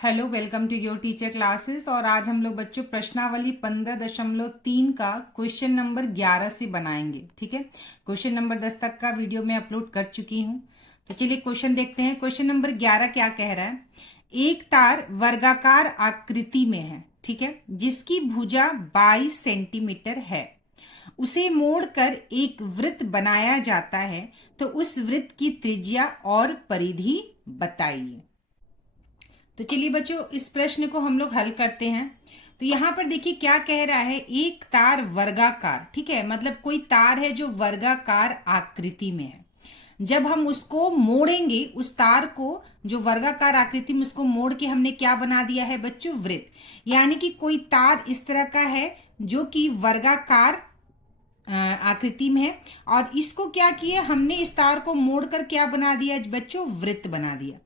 Hello, welcome to your teacher classes. और आज हम लोग बच्चों प्रश्नावली 15.3 का क्वेश्चन नंबर 11 से बनाएंगे। ठीक है, क्वेश्चन नंबर 10 तक का वीडियो मैं अपलोड कर चुकी हूँ। तो चलिए क्वेश्चन देखते हैं। क्वेश्चन नंबर 11 क्या कह रहा है। एक तार वर्गाकार आकृति में है, ठीक है, जिसकी भुजा 22 सेंटीमीटर है। उसे मोड़कर एक वृत्त बनाया जाता है, तो उस वृत्त की त्रिज्या और परिधि बताइए। तो चलिए बच्चों, इस प्रश्न को हम लोग हल करते हैं। तो यहाँ पर देखिए क्या कह रहा है। एक तार वर्गाकार, ठीक है, मतलब कोई तार है जो वर्गाकार आकृति में है। जब हम उसको मोड़ेंगे, उस तार को जो वर्गाकार आकृति में, उसको मोड़ के हमने क्या बना दिया है बच्चों, वृत्त। यानी कि कोई तार इस तरह का है जो कि वर्गाकार आकृति में है, और इसको क्या किए हमने, इस तार को मोड़कर क्या बना दिया बच्चों, वृत्त बना दिया।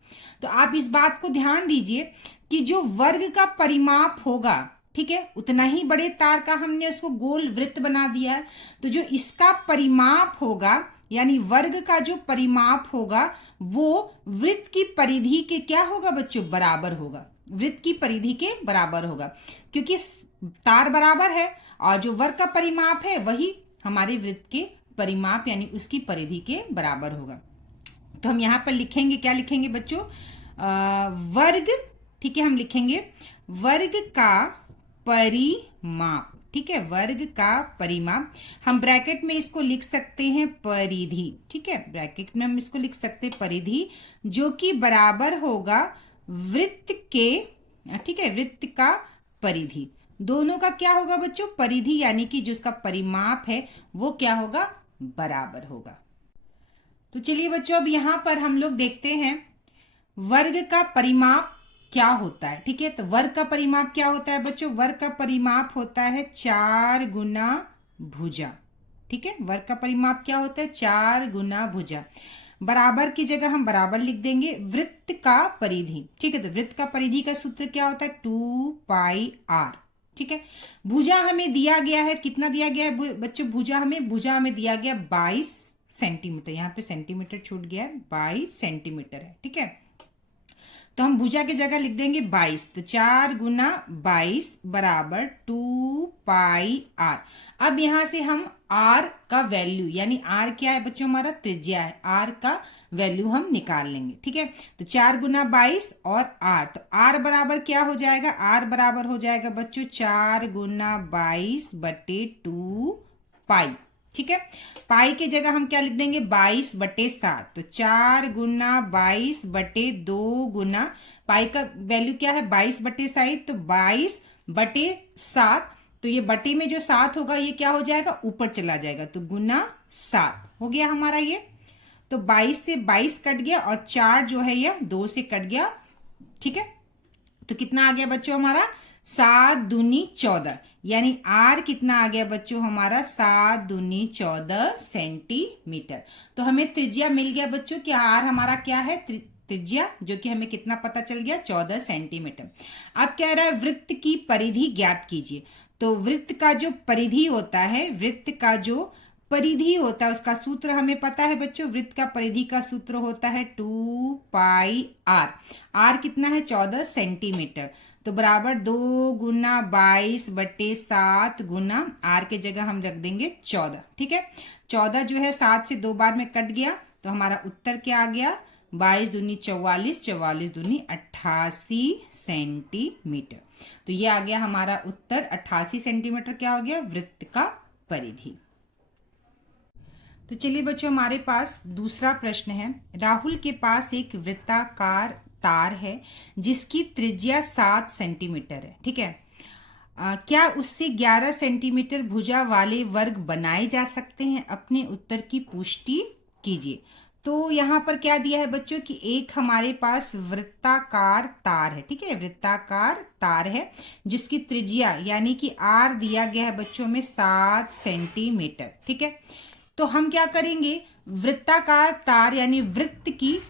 तो आप इस बात को ध्यान दीजिए कि जो वर्ग का परिमाप होगा, ठीक है, उतना ही बड़े तार का हमने उसको गोल वृत्त बना दिया है। तो जो इसका परिमाप होगा, यानी वर्ग का जो परिमाप होगा, वो वृत्त की परिधि के क्या होगा बच्चों, बराबर होगा। वृत्त की परिधि के बराबर होगा, क्योंकि तार बराबर है और जो वर्ग का परिमाप है वही हमारे वृत्त के परिमाप यानी उसकी परिधि के बराबर होगा। तो हम यहाँ पर लिखेंगे, क्या लिखेंगे बच्चों, वर्ग, ठीक है, हम लिखेंगे वर्ग का परिमाप। ठीक है, वर्ग का परिमाप। हम ब्रैकेट में इसको लिख सकते हैं परिधि। ठीक है, ब्रैकेट में हम इसको लिख सकते हैं परिधि, जो कि बराबर होगा वृत्त के, ठीक है, वृत्त का परिधि। दोनों का क्या होगा बच्चों, परिधि, यानी कि जो उसका परिमाप है वो क्या होगा, बराबर होगा। तो चलिए बच्चों, अब यहां पर हम लोग देखते हैं वर्ग का परिमाप क्या होता है। ठीक है, तो वर्ग का परिमाप क्या होता है बच्चों, वर्ग का परिमाप होता है 4 गुना भुजा। ठीक है, वर्ग का परिमाप क्या होता है, 4 गुना भुजा। बराबर की जगह हम बराबर लिख देंगे वृत्त का परिधि। ठीक है, तो वृत्त का परिधि का सूत्र क्या होता है, 2πr। ठीक है, भुजा हमें दिया गया है, कितना दिया गया है बच्चों, भुजा हमें दिया गया 22 सेंटीमीटर। यहाँ पे सेंटीमीटर छूट गया है, 22 सेंटीमीटर है। ठीक है, तो हम भुजा की जगह लिख देंगे 22। तो 4 गुना 22 बराबर 2πr। अब यहां से हम r का वैल्यू, यानी r क्या है बच्चों, हमारा त्रिज्या है, r का वैल्यू हम निकाल लेंगे। ठीक है, तो 4 गुना 22 और r, तो r बराबर क्या हो जाएगा, r बराबर हो जाएगा बच्चों 4 गुना 22 बटे 2π। ठीक है, पाई की जगह हम क्या लिख देंगे, 22/7। तो 4 गुना 22 बटे 2 गुना, पाई का वैल्यू क्या है 22/7, तो 22/7। तो ये बटे में जो 7 होगा ये क्या हो जाएगा, ऊपर चला जाएगा, तो गुना 7 हो गया हमारा ये। तो 22 से 22 कट गया और 4 जो है यह 2 से कट गया। ठीक है, तो कितना आ गया बच्चों हमारा, 7 दूनी 14, यानी आर कितना आ गया बच्चों हमारा, 7 दूनी 14 सेंटीमीटर। तो हमें त्रिज्या मिल गया बच्चों कि आर हमारा क्या है, त्रिज्या, जो कि हमें कितना पता चल गया, 14 सेंटीमीटर। अब कह रहा है वृत्त की परिधि ज्ञात कीजिए। तो वृत्त का जो परिधि होता है, वृत्त का जो परिधि होता है उसका सूत्र हमें पता है बच्चों, वृत्त का परिधि का सूत्र होता है 2πr। r कितना है, 14 सेंटीमीटर। तो बराबर 2 गुना 22/7 गुना r के जगह हम रख देंगे 14। ठीक है, 14 जो है 7 से 2 बार में कट गया, तो हमारा उत्तर क्या आ गया, 22 दूनी 44, 44 दूनी 88 सेंटीमीटर। तो ये आ गया हमारा उत्तर, 88 सेंटीमीटर क्या हो गया, वृत्त का परिधि। तो चलिए बच्चों, हमारे पास दूसरा प्रश्न है। राहुल के पास एक वृत्ताकार तार है जिसकी त्रिज्या 7 सेंटीमीटर है। ठीक है, क्या उससे 11 सेंटीमीटर भुजा वाले वर्ग बनाए जा सकते हैं, अपने उत्तर की पुष्टि कीजिए। तो यहाँ पर क्या दिया है बच्चों कि एक हमारे पास वृत्ताकार तार है। ठीक है, वृत्ताकार तार है जिसकी त्रिज्या यानी कि r दिया गया है बच्चों में 7 सेंटीमीटर। ठीक है, तो हम क्या करेंगे, वृत्ताकार तार यानी वृत्त की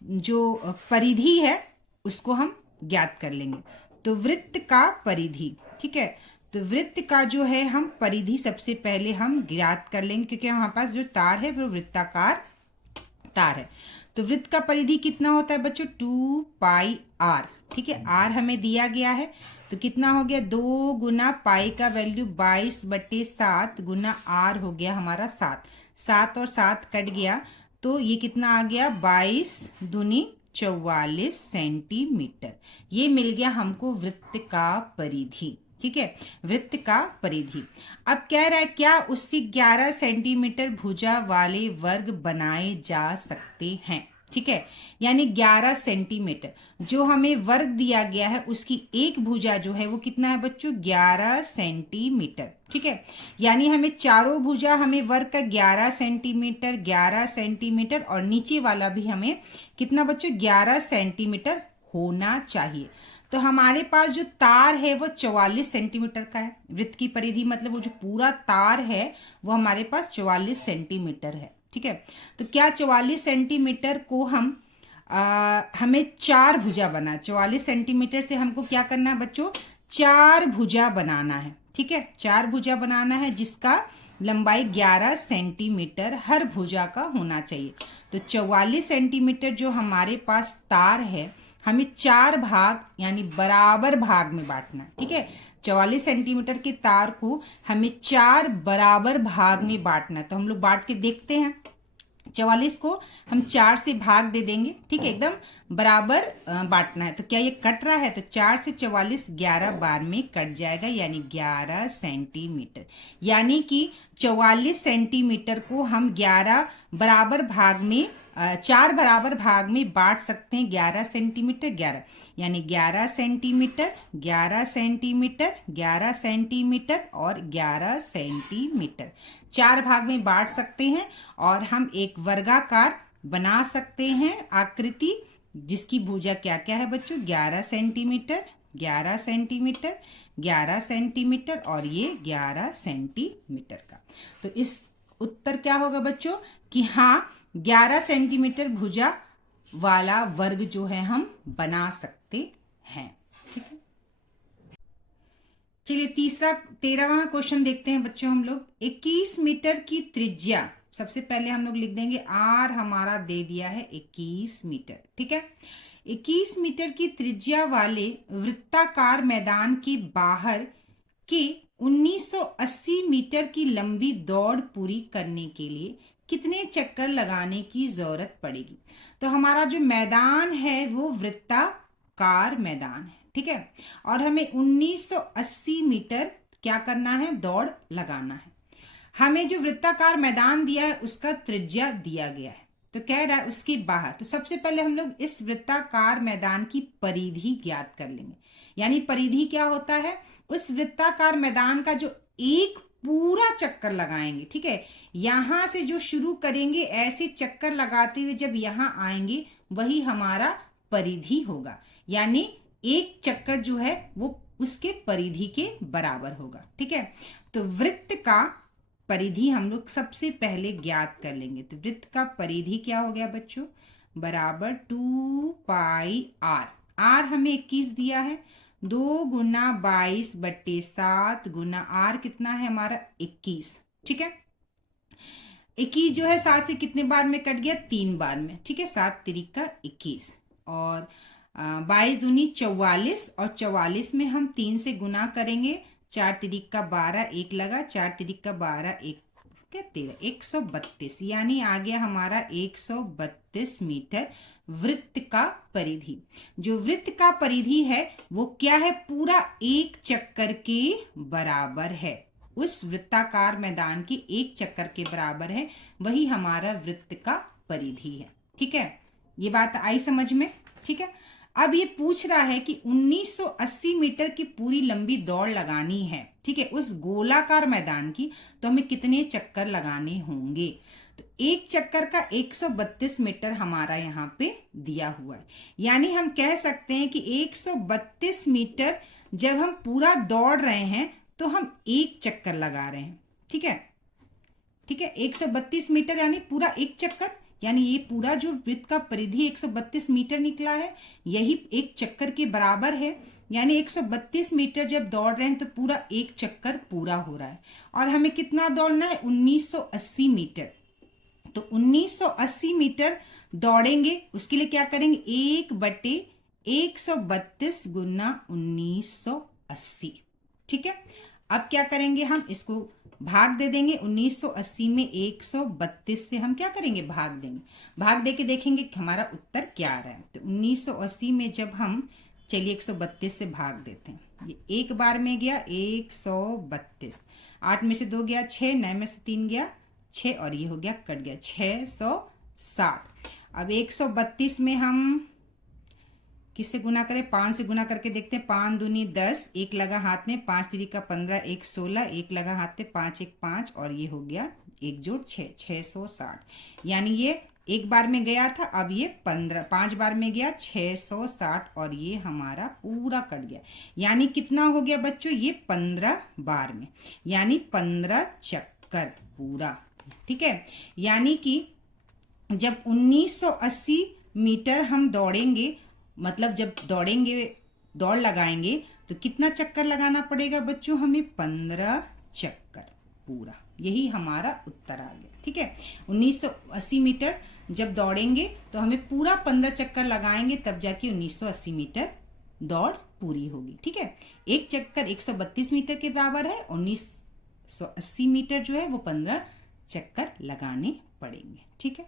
जो परिधि है उसको हम ज्ञात कर लेंगे। तो वृत्त का परिधि, ठीक है, तो वृत्त का जो है हम परिधि सबसे पहले हम ज्ञात कर लेंगे, क्योंकि हमारे पास जो तार है वो वृत्ताकार तार है। तो वृत्त का परिधि कितना होता है बच्चों, 2πr। ठीक है, आर हमें दिया गया है तो कितना हो गया 2 गुना पाई का वैल्यू 22/7 गुना आर हो गया हमारा 7, 7 और 7 कट गया तो ये कितना आ गया 22 दूनी 44 सेंटीमीटर। ये मिल गया हमको वृत्त का परिधि। ठीक है, वृत्त का परिधि। अब कह रहा है क्या उससे 11 सेंटीमीटर भुजा वाले वर्ग बनाए जा सकते हैं। ठीक है, यानी 11 सेंटीमीटर जो हमें वर्ग दिया गया है उसकी एक भुजा जो है वो कितना है बच्चों 11 सेंटीमीटर। ठीक है, यानी हमें चारों भुजा हमें वर्ग का 11 सेंटीमीटर 11 सेंटीमीटर और नीचे वाला भी हमें कितना बच्चों 11 सेंटीमीटर होना चाहिए। तो हमारे पास जो तार है वो 44 सेंटीमीटर का है। वृत्त की परिधि मतलब वो जो पूरा तार है वो हमारे पास 44 सेंटीमीटर है। ठीक है, तो क्या 44 सेंटीमीटर को हमें 4 भुजा बना, 44 सेंटीमीटर से हमको क्या करना है बच्चों 4 भुजा बनाना है। ठीक है, 4 भुजा बनाना है जिसका लंबाई 11 सेंटीमीटर हर भुजा का होना चाहिए। तो 44 सेंटीमीटर जो हमारे पास तार है हमें 4 भाग यानी बराबर भाग में बांटना है। ठीक है, 44 सेंटीमीटर के तार को हमें 4 बराबर भाग में बांटना है। तो हम लोग बांट के देखते हैं। 44 को हम 4 से भाग दे देंगे। ठीक है, एकदम बराबर बांटना है। तो क्या ये कट रहा है तो 4 से 44 11 बार में कट जाएगा यानी 11 सेंटीमीटर। यानी कि 44 सेंटीमीटर को हम 11 बराबर भाग में 4 बराबर भाग में बांट सकते हैं। 11 सेंटीमीटर 11 यानी 11 सेंटीमीटर 11 सेंटीमीटर 11 सेंटीमीटर और 11 सेंटीमीटर 4 भाग में बांट सकते हैं और हम एक वर्गाकार बना सकते हैं आकृति जिसकी भुजा क्या क्या है बच्चों 11 सेंटीमीटर 11 सेंटीमीटर 11 सेंटीमीटर और ये 11 सेंटीमीटर का। तो इस उत्तर क्या होगा बच्चों कि हाँ 11 सेंटीमीटर भुजा वाला वर्ग जो है हम बना सकते हैं। ठीक है, चलिए 13वां क्वेश्चन देखते हैं बच्चों हम लोग। 21 मीटर की त्रिज्या, सबसे पहले हम लोग लिख देंगे आर हमारा दे दिया है 21 मीटर। ठीक है, 21 मीटर की त्रिज्या वाले वृत्ताकार मैदान के बाहर के 1980 मीटर की लंबी दौड़ पूरी करने के लिए कितने चक्कर लगाने की जरूरत पड़ेगी। तो हमारा जो मैदान है वो वृत्ताकार मैदान है। ठीक है, और हमें 1980 मीटर क्या करना है दौड़ लगाना है। हमें जो वृत्ताकार मैदान दिया है उसका त्रिज्या दिया गया है तो कह रहा है उसके बाहर। तो सबसे पहले हम लोग इस वृत्ताकार मैदान की परिधि ज्ञात कर लेंगे। यानी परिधि क्या होता है उस वृत्ताकार मैदान का जो एक पूरा चक्कर लगाएंगे। ठीक है, यहां से जो शुरू करेंगे ऐसे चक्कर लगाते हुए जब यहां आएंगे वही हमारा परिधि होगा। यानी एक चक्कर जो है वो उसके परिधि के बराबर होगा। ठीक है, तो वृत्त का परिधि हम लोग सबसे पहले ज्ञात कर लेंगे। तो वृत्त का परिधि क्या हो गया बच्चों बराबर 2 पाई आर। आर हमें 21 दिया है 2 गुना 22/7 गुना आर कितना है हमारा 21। ठीक है, 21 जो है 7 से कितने बार में कट गया 3 बार में। ठीक है, 7 तिरिका 21 और 22 दूनी 44 और 44 में हम 3 से गुना करेंगे। 4 तिरिका 12 1 लगा 4 तिरिका 12 1 क्या 13 132 यानी आ गया हमारा 132 मीटर वृत्त का परिधि। जो वृत्त का परिधि है वो क्या है पूरा एक चक्कर के बराबर है। उस वृत्ताकार मैदान के एक चक्कर के बराबर है वही हमारा वृत्त का परिधि है। ठीक है, ये बात आई समझ में। ठीक है, अब ये पूछ रहा है कि 1980 मीटर की पूरी लंबी दौड़ लगानी है। ठीक है, उस गोलाकार मैदान की तो हमें कितने चक्कर लगाने होंगे। तो एक चक्कर का 132 मीटर हमारा यहाँ पे दिया हुआ है। यानी हम कह सकते हैं कि 132 मीटर जब हम पूरा दौड़ रहे हैं तो हम एक चक्कर लगा रहे हैं। ठीक है, ठीक है, 132 मीटर यानी पूरा एक चक्कर, यानी ये पूरा जो वृत्त का परिधि 132 मीटर निकला है यही एक चक्कर के बराबर है। यानी 132 मीटर जब दौड़ रहे हैं तो पूरा एक चक्कर पूरा हो रहा है। और हमें कितना दौड़ना है 1980 मीटर। तो 1980 मीटर दौड़ेंगे उसके लिए क्या करेंगे 1/8 132 गुना 1980। ठीक है, अब क्या करेंगे, हम इसको भाग दे देंगे। 1980 में 132 से हम क्या करेंगे, भाग देंगे। भाग दे के देखेंगे कि हमारा उत्तर क्या आ रहा है। तो 1980 में जब हम, चलिए 132 से भाग देते हैं। ये एक बार में गया 132, 8 में से 2 गया 6, 9 में से 3 गया 6 और ये हो गया कट गया 660। अब 132 में हम किससे गुना करें, 5 से गुना करके देखते हैं। 5 दूनी 10, एक लगा हाथ में, 5 3 का 15, 1 16, एक लगा हाथ में, 5 1 5 और ये हो गया 1 जोड़ 6, 660। यानी ये एक बार में गया था, अब ये 5 बार में गया 660 और ये हमारा पूरा कट गया। यानी कितना हो गया बच्चों, ये 15 बार में, यानी 15 चक्कर पूरा। ठीक है, यानी कि जब 1980 मीटर हम दौड़ेंगे, मतलब जब दौड़ेंगे, दौड़ लगाएंगे तो कितना चक्कर लगाना पड़ेगा बच्चों, हमें 15 चक्कर पूरा। यही हमारा उत्तर आ गया। ठीक है, 1980 मीटर जब दौड़ेंगे तो हमें पूरा 15 चक्कर लगाएंगे, तब जाके 1980 मीटर दौड़ पूरी होगी। ठीक है, एक चक्कर 132 मीटर के बराबर है। 1980 मीटर जो है वो 15 चक्कर लगाने पड़ेंगे। ठीक है।